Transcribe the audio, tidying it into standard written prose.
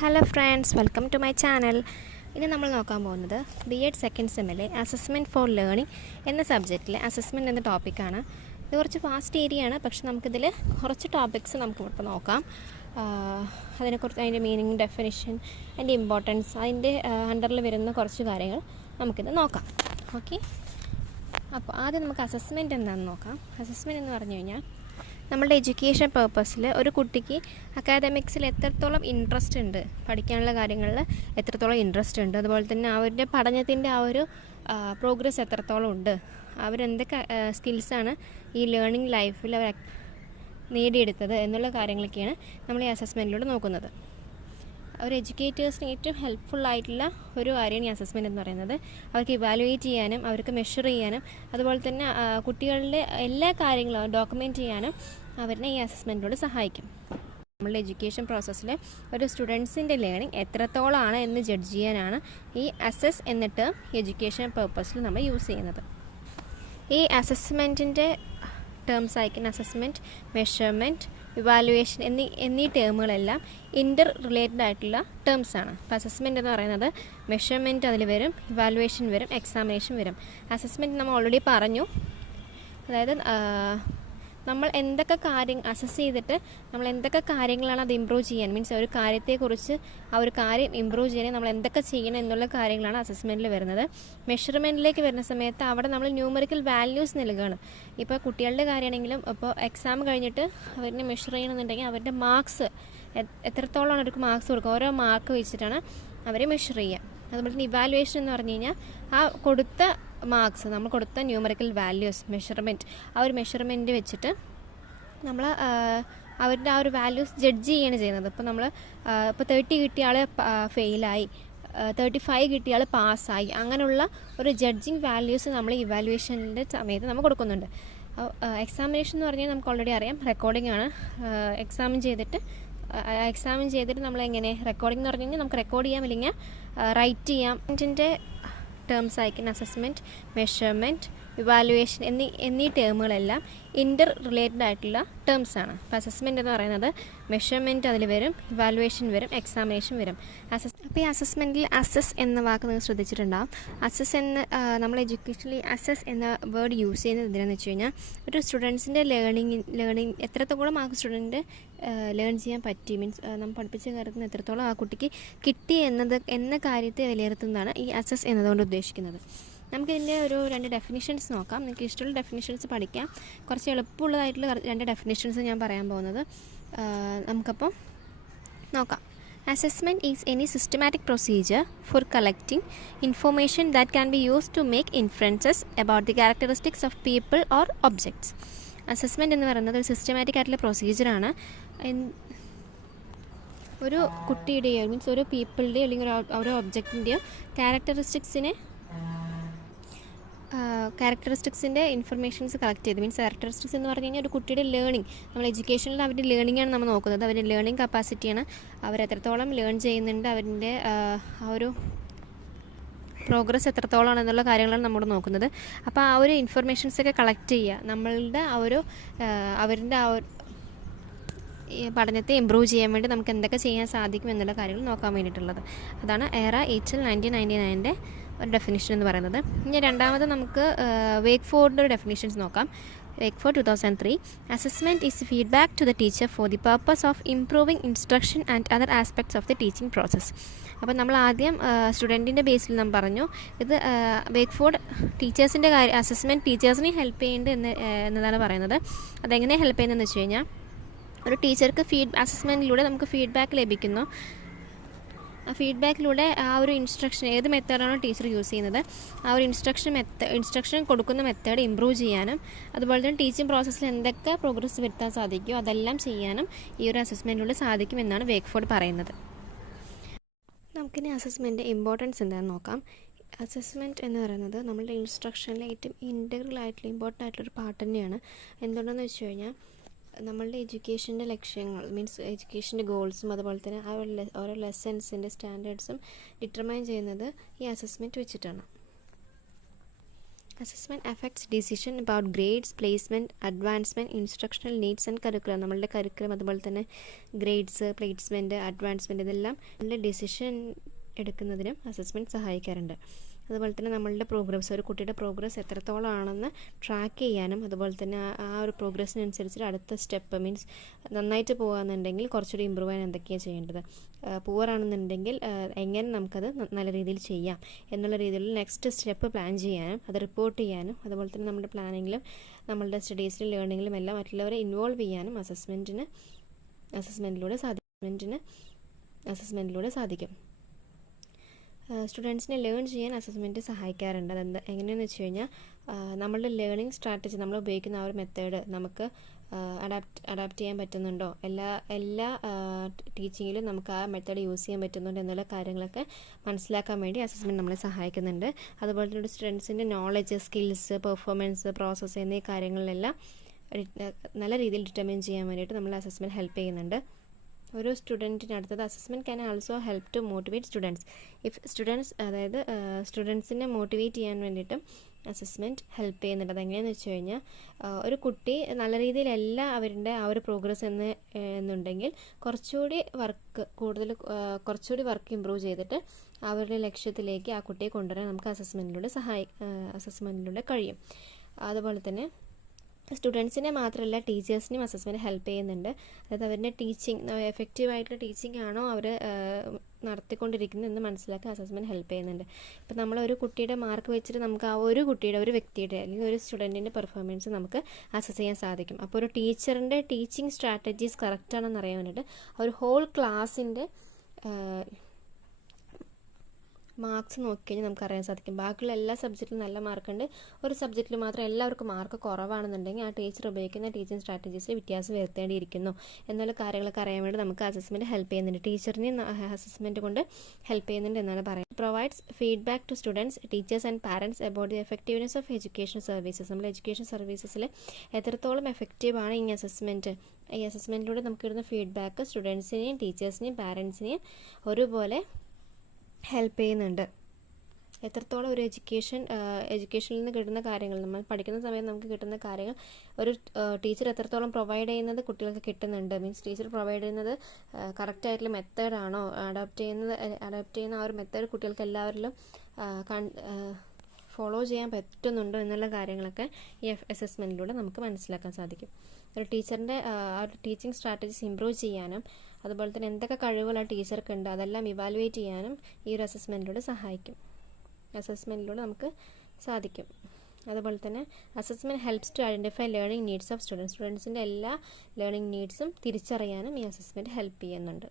Hello friends, welcome to my channel. ഇനി നമ്മൾ നോക്കാൻ പോകുന്നത് B.Ed സെക്കൻഡ് സെമ്മിലെ അസസ്മെൻറ്റ് ഫോർ ലേണിംഗ് എന്ന സബ്ജക്റ്റിലെ അസസ്മെൻറ്റ് എന്ന ടോപ്പിക്കാണ്. ഇത് കുറച്ച് ഫാസ്റ്റ് ഏരിയയാണ്, പക്ഷെ നമുക്കിതിൽ കുറച്ച് ടോപ്പിക്സ് നമുക്ക് ഇപ്പോൾ നോക്കാം. അതിനെക്കുറിച്ച് അതിൻ്റെ മീനിങ്, ഡെഫിനിഷൻ, അതിൻ്റെ ഇമ്പോർട്ടൻസ്, അതിൻ്റെ അണ്ടറിൽ വരുന്ന കുറച്ച് കാര്യങ്ങൾ നമുക്കിത് നോക്കാം. ഓക്കെ, അപ്പോൾ ആദ്യം നമുക്ക് അസസ്മെൻറ്റ് എന്താണെന്ന് നോക്കാം. അസസ്മെൻറ്റ് എന്ന് പറഞ്ഞു കഴിഞ്ഞാൽ നമ്മളുടെ എഡ്യൂക്കേഷൻ പേർപ്പസിൽ ഒരു കുട്ടിക്ക് അക്കാദമിക്സിൽ എത്രത്തോളം ഇൻട്രസ്റ്റ് ഉണ്ട്, പഠിക്കാനുള്ള കാര്യങ്ങളിൽ എത്രത്തോളം ഇൻട്രസ്റ്റ് ഉണ്ട്, അതുപോലെ തന്നെ അവരുടെ പഠനത്തിൻ്റെ ആ ഒരു പ്രോഗ്രസ് എത്രത്തോളം ഉണ്ട്, അവരെന്തൊക്കെ സ്കിൽസാണ് ഈ ലേണിംഗ് ലൈഫിൽ അവർ നേടിയെടുത്തത് എന്നുള്ള കാര്യങ്ങളൊക്കെയാണ് നമ്മൾ ഈ അസസ്മെൻറ്റിലൂടെ നോക്കുന്നത്. ഒരു എഡ്യൂക്കേറ്റേഴ്സിന് ഏറ്റവും ഹെൽപ്ഫുള്ളായിട്ടുള്ള ഒരു കാര്യമാണ് ഈ അസസ്മെൻറ്റ് എന്ന് പറയുന്നത്. അവർക്ക് ഇവാലുവേറ്റ് ചെയ്യാനും അവർക്ക് മെഷർ ചെയ്യാനും അതുപോലെ തന്നെ കുട്ടികളുടെ എല്ലാ കാര്യങ്ങളും ഡോക്യുമെൻറ്റ് ചെയ്യാനും അവരെ ഈ അസസ്മെൻറ്റിലൂടെ സഹായിക്കും. നമ്മളുടെ എഡ്യൂക്കേഷൻ പ്രോസസ്സിൽ ഒരു സ്റ്റുഡൻസിൻ്റെ ലേണിംഗ് എത്രത്തോളമാണ് എന്ന് ജഡ്ജ് ചെയ്യാനാണ് ഈ അസസ് എന്നിട്ട് എഡ്യൂക്കേഷൻ പേർപ്പസിൽ നമ്മൾ യൂസ് ചെയ്യുന്നത്. ഈ അസസ്മെൻറ്റിൻ്റെ ടേംസ് ആയിരിക്കും അസസ്മെൻറ്റ്, മെഷർമെൻറ്റ്, ഇവാലുവേഷൻ എന്നീ ടേമുകളെല്ലാം ഇൻ്റർ റിലേറ്റഡ് ആയിട്ടുള്ള ടേംസാണ്. അപ്പോൾ അസസ്മെൻറ്റ് എന്ന് പറയുന്നത് മെഷർമെൻറ്റ് അതിൽ വരും, ഇവാലുവേഷൻ വരും, എക്സാമിനേഷൻ വരും. അസസ്മെൻറ്റ് നമ്മൾ ഓൾറെഡി പറഞ്ഞു, അതായത് നമ്മൾ എന്തൊക്കെ അസസ് ചെയ്തിട്ട് നമ്മൾ എന്തൊക്കെ കാര്യങ്ങളാണ് അത് ഇമ്പ്രൂവ് ചെയ്യാൻ, മീൻസ് ഒരു കാര്യത്തെക്കുറിച്ച് ആ ഒരു കാര്യം ഇമ്പ്രൂവ് ചെയ്യാൻ നമ്മൾ എന്തൊക്കെ ചെയ്യണം എന്നുള്ള കാര്യങ്ങളാണ് അസസ്മെൻറ്റിൽ വരുന്നത്. മെഷർമെൻറ്റിലേക്ക് വരുന്ന സമയത്ത് അവിടെ നമ്മൾ ന്യൂമറിക്കൽ വാല്യൂസ് നൽകുകയാണ്. ഇപ്പോൾ കുട്ടികളുടെ കാര്യമാണെങ്കിലും ഇപ്പോൾ എക്സാം കഴിഞ്ഞിട്ട് അവരിനെ മെഷർ ചെയ്യണമെന്നുണ്ടെങ്കിൽ അവരുടെ മാർക്സ് എത്രത്തോളമാണ് അവർക്ക് മാർക്സ് കൊടുക്കുക, ഓരോ മാർക്ക് വെച്ചിട്ടാണ് അവരെ മെഷർ ചെയ്യുക. അതുപോലെ തന്നെ ഇവാലുവേഷൻ എന്ന് പറഞ്ഞു കഴിഞ്ഞാൽ ആ കൊടുത്ത മാർക്സ്, നമ്മൾ കൊടുത്ത ന്യൂമറിക്കൽ വാല്യൂസ്, മെഷർമെൻറ്റ്, ആ ഒരു മെഷർമെൻറ്റ് വെച്ചിട്ട് നമ്മൾ അവരുടെ ആ ഒരു വാല്യൂസ് ജഡ്ജ് ചെയ്യുകയാണ് ചെയ്യുന്നത്. ഇപ്പോൾ നമ്മൾ ഇപ്പോൾ 30 കിട്ടിയ ആൾ ഫെയിലായി, 35 കിട്ടിയ ആൾ പാസ്സായി, അങ്ങനെയുള്ള ഒരു ജഡ്ജിങ് വാല്യൂസ് നമ്മൾ ഇവാലുവേഷൻ്റെ സമയത്ത് നമ്മൾ കൊടുക്കുന്നുണ്ട്. എക്സാമിനേഷൻ എന്ന് പറഞ്ഞാൽ നമുക്ക് ഓൾറെഡി അറിയാം, റെക്കോർഡിംഗ് ആണ്. എക്സാമിൻ ചെയ്തിട്ട് നമ്മളെങ്ങനെ റെക്കോർഡിംഗ് എന്ന് പറഞ്ഞു കഴിഞ്ഞാൽ നമുക്ക് റെക്കോർഡ് ചെയ്യാം, അല്ലെങ്കിൽ റൈറ്റ് ചെയ്യാം. ഇതിൻ്റെ ടേംസ് ആയിരിക്കും അസസ്മെൻറ്റ്, മെഷർമെൻറ്റ്, ഇവാലുവേഷൻ എന്നീ ടേമുകളെല്ലാം ഇൻ്റർ റിലേറ്റഡ് ആയിട്ടുള്ള ടേംസാണ്. അപ്പോൾ അസസ്മെൻറ്റ് എന്ന് പറയുന്നത് മെഷർമെൻറ്റ് അതിൽ വരും, ഇവാലുവേഷൻ വരും, എക്സാമിനേഷൻ വരും. അപ്പോൾ ഈ അസസ്മെൻറ്റിൽ അസസ് എന്ന വാക്ക് നിങ്ങൾ ശ്രദ്ധിച്ചിട്ടുണ്ടാകും. അസസ് എന്ന് നമ്മൾ എഡ്യൂക്കേഷനിൽ അസസ് എന്ന വേർഡ് യൂസ് ചെയ്യുന്നത് എന്തിനാണെന്ന് വെച്ച് കഴിഞ്ഞാൽ ഒരു സ്റ്റുഡൻസിൻ്റെ ലേണിംഗ് എത്രത്തോളം ആ സ്റ്റുഡൻറ്റ് ലേൺ ചെയ്യാൻ പറ്റി, മീൻസ് നമ്മൾ പഠിപ്പിച്ച കാര്യത്തിന് എത്രത്തോളം ആ കുട്ടിക്ക് കിട്ടി എന്ന കാര്യത്തെ വിലയിരുത്തുന്നതാണ് ഈ അസസ് എന്നതുകൊണ്ട് ഉദ്ദേശിക്കുന്നത്. നമുക്കിതിൻ്റെ ഒരു 2 ഡെഫിനിഷൻസ് നോക്കാം. നിങ്ങൾക്ക് ഇഷ്ടമുള്ള ഡെഫിനിഷൻസ് പഠിക്കാം. കുറച്ച് എളുപ്പമുള്ളതായിട്ടുള്ള 2 ഡെഫിനിഷൻസ് ഞാൻ പറയാൻ പോകുന്നത്. നമുക്കപ്പം നോക്കാം. Assessment is any systematic procedure for collecting information that can be used to make inferences about the characteristics of people or objects. Assessment എന്ന് പറയുന്നത് ഒരു സിസ്റ്റമാറ്റിക് ആയിട്ടുള്ള പ്രൊസീജിയറാണ്. ഒരു കുട്ടിയുടെയോ മീൻസ് ഒരു പീപ്പിളുടെയോ അല്ലെങ്കിൽ ഒരു ഒബ്ജക്റ്റിൻ്റെയോ ക്യാരക്ടറിസ്റ്റിക്സിൻ്റെ ഇൻഫർമേഷൻസ് കളക്ട് ചെയ്ത്, മീൻസ് ക്യാരക്ടറിസ്റ്റിക്സ് എന്ന് പറഞ്ഞു കഴിഞ്ഞാൽ ഒരു കുട്ടിയുടെ ലേണിംഗ്, നമ്മൾ എഡ്യൂക്കേഷനിൽ അവരുടെ ലേണിംഗാണ് നമ്മൾ നോക്കുന്നത്. അവരുടെ ലേണിംഗ് കപ്പാസിറ്റിയാണ്, അവരെത്രത്തോളം ലേൺ ചെയ്യുന്നുണ്ട്, അവരുടെ ആ ഒരു പ്രോഗ്രസ് എത്രത്തോളമാണ് എന്നുള്ള കാര്യങ്ങളാണ് നമ്മൾ നോക്കുന്നത്. അപ്പോൾ ആ ഒരു ഇൻഫർമേഷൻസൊക്കെ കളക്ട് ചെയ്യുക, നമ്മളുടെ ആ ഒരു അവരുടെ ആ ഒരു പഠനത്തെ ഇമ്പ്രൂവ് ചെയ്യാൻ വേണ്ടി നമുക്ക് എന്തൊക്കെ ചെയ്യാൻ സാധിക്കും എന്നുള്ള കാര്യങ്ങൾ നോക്കാൻ വേണ്ടിയിട്ടുള്ളത്. അതാണ് ERA HL 1999 ഒരു ഡെഫിനിഷൻ എന്ന് പറയുന്നത്. ഇനി രണ്ടാമത് നമുക്ക് വേക്ക്ഫോർഡിൻ്റെ ഒരു ഡെഫിനിഷൻസ് നോക്കാം. വേക്ക്ഫോർഡ് 2003. Assessment is feedback to the teacher for the purpose of improving instruction and other aspects of the teaching process. അപ്പോൾ നമ്മൾ ആദ്യം സ്റ്റുഡൻറ്റിൻ്റെ ബേസിൽ നാം പറഞ്ഞു, ഇത് വേക്ക്ഫോർഡ് ടീച്ചേഴ്സിൻ്റെ അസസ്മെൻറ്റ് ടീച്ചേഴ്സിനെ ഹെൽപ്പ് ചെയ്യുന്നുണ്ട് എന്നതാണ് പറയുന്നത്. അതെങ്ങനെ ഹെൽപ്പ് ചെയ്യുന്നതെന്ന് വെച്ച് കഴിഞ്ഞാൽ ഒരു ടീച്ചർക്ക് അസസ്മെൻറ്റിലൂടെ നമുക്ക് ഫീഡ്ബാക്ക് ലഭിക്കുന്നു. ആ ഫീഡ്ബാക്കിലൂടെ ആ ഒരു ഇൻസ്ട്രക്ഷൻ ഏത് മെത്തേഡാണോ ടീച്ചർ യൂസ് ചെയ്യുന്നത് ആ ഒരു ഇൻസ്ട്രക്ഷൻ കൊടുക്കുന്ന മെത്തേഡ് ഇമ്പ്രൂവ് ചെയ്യാനും അതുപോലെ തന്നെ ടീച്ചിങ് പ്രോസസ്സിൽ എന്തൊക്കെ പ്രോഗ്രസ് വരുത്താൻ സാധിക്കുമോ അതെല്ലാം ചെയ്യാനും ഈ ഒരു അസസ്മെൻറ്റിലൂടെ സാധിക്കുമെന്നാണ് വേക്ക്ഫോർഡ് പറയുന്നത്. നമുക്കിനി അസസ്മെൻറ്റിൻ്റെ ഇമ്പോർട്ടൻസ് എന്താണെന്ന് നോക്കാം. അസസ്മെൻറ്റ് എന്ന് പറയുന്നത് നമ്മളുടെ ഇൻസ്ട്രക്ഷനിലെ ഏറ്റവും ഇൻറ്റഗ്രൽ ആയിട്ടുള്ള ഇമ്പോർട്ടൻ്റ് ആയിട്ടുള്ളൊരു പാർട്ട് തന്നെയാണ്. എന്തുകൊണ്ടെന്ന് വെച്ച് കഴിഞ്ഞാൽ നമ്മളുടെ എഡ്യൂക്കേഷൻ്റെ ലക്ഷ്യങ്ങൾ, മീൻസ് എഡ്യൂക്കേഷൻ്റെ ഗോൾസും അതുപോലെ തന്നെ ആ ഓരോ ലെസൺസിൻ്റെ സ്റ്റാൻഡേർഡ്സും ഡിറ്റർമൈൻ ചെയ്യുന്നത് ഈ അസസ്മെൻറ്റ് വെച്ചിട്ടാണ്. Assessment affects decision about grades, placement, advancement, instructional needs and curriculum. നമ്മളുടെ കരിക്കുലം അതുപോലെ തന്നെ ഗ്രേഡ്സ്, പ്ലേസ്മെൻറ്റ്, അഡ്വാൻസ്മെൻറ്റ് ഇതെല്ലാം നമ്മളുടെ ഡിസിഷൻ എടുക്കുന്നതിനും അസസ്മെൻറ്റ് സഹായിക്കാറുണ്ട്. അതുപോലെ തന്നെ നമ്മളുടെ പ്രോഗ്രസ്, ഒരു കുട്ടിയുടെ പ്രോഗ്രസ് എത്രത്തോളം ആണെന്ന് ട്രാക്ക് ചെയ്യാനും അതുപോലെ തന്നെ ആ ഒരു പ്രോഗ്രസ്സിനനുസരിച്ച് അടുത്ത സ്റ്റെപ്പ് മീൻസ് നന്നായിട്ട് പോകുകയെന്നുണ്ടെങ്കിൽ കുറച്ചുകൂടി ഇമ്പ്രൂവ് ചെയ്യാൻ എന്തൊക്കെയാണ് ചെയ്യേണ്ടത്, പൂവറാണെന്നുണ്ടെങ്കിൽ എങ്ങനെ നമുക്കത് നല്ല രീതിയിൽ ചെയ്യാം എന്നുള്ള രീതിയിലുള്ള നെക്സ്റ്റ് സ്റ്റെപ്പ് പ്ലാൻ ചെയ്യാനും അത് റിപ്പോർട്ട് ചെയ്യാനും അതുപോലെ തന്നെ നമ്മുടെ പ്ലാനിങ്ങിലും നമ്മളുടെ സ്റ്റഡീസിലും ലേണിങ്ങിലും എല്ലാം മറ്റുള്ളവരെ ഇൻവോൾവ് ചെയ്യാനും അസസ്മെൻറ്റിലൂടെ സാധിക്കും. സ്റ്റുഡൻസിനെ ലേൺ ചെയ്യാൻ അസസ്മെൻറ്റ് സഹായിക്കാറുണ്ട്. അതെന്താ എങ്ങനെയാണെന്ന് വെച്ച് കഴിഞ്ഞാൽ നമ്മളുടെ ലേണിംഗ് സ്ട്രാറ്റജി നമ്മൾ ഉപയോഗിക്കുന്ന ആ ഒരു മെത്തേഡ് നമുക്ക് അഡാപ്റ്റ് ചെയ്യാൻ പറ്റുന്നുണ്ടോ, എല്ലാ ടീച്ചിങ്ങിലും നമുക്ക് ആ മെത്തേഡ് യൂസ് ചെയ്യാൻ പറ്റുന്നുണ്ടോ എന്നുള്ള കാര്യങ്ങളൊക്കെ മനസ്സിലാക്കാൻ വേണ്ടി അസസ്മെൻറ്റ് നമ്മളെ സഹായിക്കുന്നുണ്ട്. അതുപോലെ തന്നെ സ്റ്റുഡൻസിൻ്റെ നോളജ്, സ്കിൽസ്, പെർഫോമൻസ്, പ്രോസസ്സ് എന്നീ കാര്യങ്ങളിലെല്ലാം നല്ല രീതിയിൽ ഡിറ്റർമിൻ ചെയ്യാൻ വേണ്ടിയിട്ട് നമ്മൾ അസസ്മെൻറ്റ് ഹെൽപ്പ് ചെയ്യുന്നുണ്ട്. ഓരോ സ്റ്റുഡൻറ്റിന് അടുത്തത് assessment can also help to motivate students. അതായത് സ്റ്റുഡൻസിനെ മോട്ടിവേറ്റ് ചെയ്യാൻ വേണ്ടിയിട്ടും അസസ്മെൻറ്റ് ഹെൽപ്പ് ചെയ്യുന്നുണ്ട്. അതെങ്ങനെയാണെന്ന് വെച്ച് കഴിഞ്ഞാൽ ഒരു കുട്ടി നല്ല രീതിയിലല്ല അവരുടെ ആ ഒരു പ്രോഗ്രസ് എന്നുണ്ടെങ്കിൽ കുറച്ചുകൂടി വർക്ക് ഇമ്പ്രൂവ് ചെയ്തിട്ട് അവരുടെ ലക്ഷ്യത്തിലേക്ക് ആ കുട്ടിയെ കൊണ്ടുവരാൻ നമുക്ക് അസസ്മെൻറ്റിലൂടെ കഴിയും. അതുപോലെ തന്നെ സ്റ്റുഡൻസിനെ മാത്രമല്ല ടീച്ചേഴ്സിനെയും അസസ്മെൻറ്റ് ഹെൽപ്പ് ചെയ്യുന്നുണ്ട്. അതായത് അവരുടെ എഫക്റ്റീവായിട്ടുള്ള ടീച്ചിങ് ആണോ അവർ നടത്തിക്കൊണ്ടിരിക്കുന്നത് എന്ന് മനസ്സിലാക്കാൻ അസസ്മെൻറ്റ് ഹെൽപ്പ് ചെയ്യുന്നുണ്ട്. ഇപ്പോൾ നമ്മളൊരു കുട്ടിയുടെ മാർക്ക് വെച്ചിട്ട് നമുക്ക് ആ ഒരു വ്യക്തിയുടെ അല്ലെങ്കിൽ ഒരു സ്റ്റുഡൻറ്റിൻ്റെ പെർഫോമൻസ് നമുക്ക് അസസ് ചെയ്യാൻ സാധിക്കും. അപ്പോൾ ഒരു ടീച്ചറിൻ്റെ ടീച്ചിങ് സ്ട്രാറ്റജീസ് കറക്റ്റാണെന്ന് അറിയാൻ വേണ്ടിയിട്ട് ഒരു ഹോൾ ക്ലാസ്സിൻ്റെ മാർക്സ് നോക്കിക്കഴിഞ്ഞാൽ നമുക്കറിയാൻ സാധിക്കും. ബാക്കിയുള്ള എല്ലാ സബ്ജക്റ്റിലും നല്ല മാർക്കുണ്ട്, ഒരു സബ്ജക്റ്റിൽ മാത്രം എല്ലാവർക്കും മാർക്ക് കുറവാണെന്നുണ്ടെങ്കിൽ ആ ടീച്ചർ ഉപയോഗിക്കുന്ന ടീച്ചിങ് സ്ട്രാറ്റജീസിൽ വ്യത്യാസം വരുത്തേണ്ടിയിരിക്കുന്നു എന്നുള്ള കാര്യങ്ങളൊക്കെ അറിയാൻ വേണ്ടി നമുക്ക് അസസ്മെൻറ്റ് ഹെൽപ്പ് ചെയ്യുന്നുണ്ട്. ടീച്ചറിനെ അസസ്മെൻറ്റ് കൊണ്ട് ഹെൽപ്പ് ചെയ്യുന്നുണ്ട് എന്നാണ് പറയുന്നത്. Provides feedback to students, teachers and parents about the effectiveness of education services. നമ്മൾ എഡ്യൂക്കേഷൻ സർവീസസിൽ എത്രത്തോളം എഫക്റ്റീവാണ് ഈ അസസ്മെൻറ്റിലൂടെ നമുക്ക് കിട്ടുന്ന ഫീഡ്ബാക്ക് സ്റ്റുഡൻസിനെയും ടീച്ചേഴ്സിനെയും പാരൻസിനെയും ഒരുപോലെ ഹെൽപ്പ് ചെയ്യുന്നുണ്ട്. എത്രത്തോളം ഒരു എഡ്യൂക്കേഷനിൽ നിന്ന് കിട്ടുന്ന കാര്യങ്ങൾ, നമ്മൾ പഠിക്കുന്ന സമയത്ത് നമുക്ക് കിട്ടുന്ന കാര്യങ്ങൾ ഒരു ടീച്ചർ എത്രത്തോളം പ്രൊവൈഡ് ചെയ്യുന്നത് കുട്ടികൾക്ക് കിട്ടുന്നുണ്ട്, മീൻസ് ടീച്ചർ പ്രൊവൈഡ് ചെയ്യുന്നത് കറക്റ്റായിട്ടുള്ള മെത്തേഡാണോ, അഡാപ്റ്റ് ചെയ്യുന്ന ആ ഒരു മെത്തേഡ് കുട്ടികൾക്ക് എല്ലാവരിലും ഫോളോ ചെയ്യാൻ പറ്റുന്നുണ്ടോ എന്നുള്ള കാര്യങ്ങളൊക്കെ ഈ അസസ്മെൻറ്റിലൂടെ നമുക്ക് മനസ്സിലാക്കാൻ സാധിക്കും. ഒരു ടീച്ചറിൻ്റെ ആ ഒരു ടീച്ചിങ് സ്ട്രാറ്റജീസ് ഇമ്പ്രൂവ് ചെയ്യാനും അതുപോലെ തന്നെ എന്തൊക്കെ കഴിവുകൾ ആ ടീച്ചർക്ക് ഉണ്ട് അതെല്ലാം ഇവാലുവേറ്റ് ചെയ്യാനും ഈ ഒരു അസസ്മെൻറ്റിലൂടെ നമുക്ക് സാധിക്കും. അതുപോലെ തന്നെ assessment helps to identify learning needs of സ്റ്റുഡൻസിൻ്റെ എല്ലാ ലേണിംഗ് നീഡ്സും തിരിച്ചറിയാനും ഈ അസസ്മെൻറ്റ് ഹെൽപ്പ് ചെയ്യുന്നുണ്ട്.